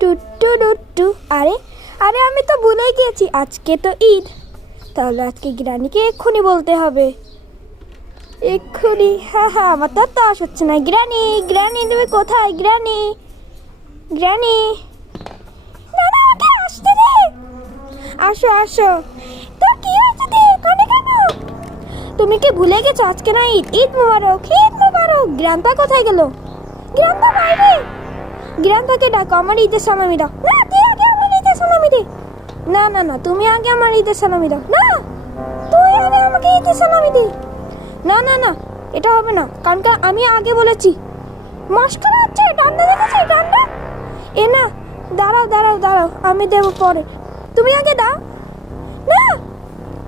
টুট্টু টুট্টু। আরে আরে আমি তো ভুলেই গিয়েছি, আজকে তো ঈদ। তাহলে আজকে গ্রানিকে এক্ষুনি বলতে হবে, এক্ষুনি। হ্যাঁ হ্যাঁ, আমার তো আর তাস হচ্ছে না। গ্রানি, গ্রানি তুমি কোথায়? গ্রানি, গ্রানি, না না, আমাকে আসতে দে। আসো আসো। তো কি হয়েছে? দে কানে কেন? তুমি কি ভুলে গেছো আজকে না ঈদ? ঈদ মোবারক, ঈদ মোবারক। গ্রান্তা কোথায় গেল? গ্রান্তা বাইরে। গ্রান্তাকে ডাকো, আমার ঈদের সালামি দাও। না, তুই আগে আমার ঈদের সালামি দে। না না না, তুমি আগে আমার ঈদের সালামি দাও। না, তুই আগে আমাকে ঈদের সালামি দে। না না না, এটা হবে না, কারণ আমি আগে বলেছি। মস্করা হচ্ছে, ডান্ডা দেখেছি, ডান্ডা। এ না, দাঁড়াও দাঁড়াও দাঁড়াও, আমি দেবো পরে। তুমি আগে দাও। না,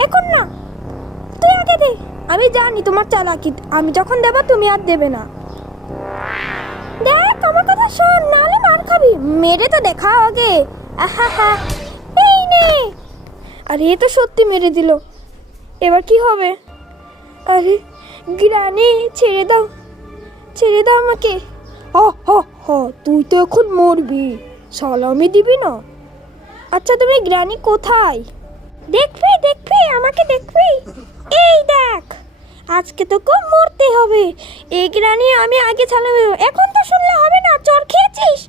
এখন না, তুই আগে দে। আমি জানি তোমার চালাকি, আমি যখন দেবো তুমি আর দেবে না। দেখ আমার কথা শোন, নাহলে মার খাবি। মেরে তো দেখা আগে। আহা হা, এই নে। আরে এ তো সত্যি মেরে দিল, এবার কি হবে? আরে গ্রানি, ছেড়ে দাও, ছেড়ে দাও আমাকে। হ হ হ, তুই তো এখন মরবি, সালামি দিবি না? আচ্ছা তুমি গ্রানি কোথায়? দেখবি দেখবি, আমাকে দেখবি। এই দেখ, আজকে তো খুব মরতে হবে। এই গ্রানি আমি আগে সালামি দেবো। এখন তো শুনলে হবে না, চোর খেয়েছিস।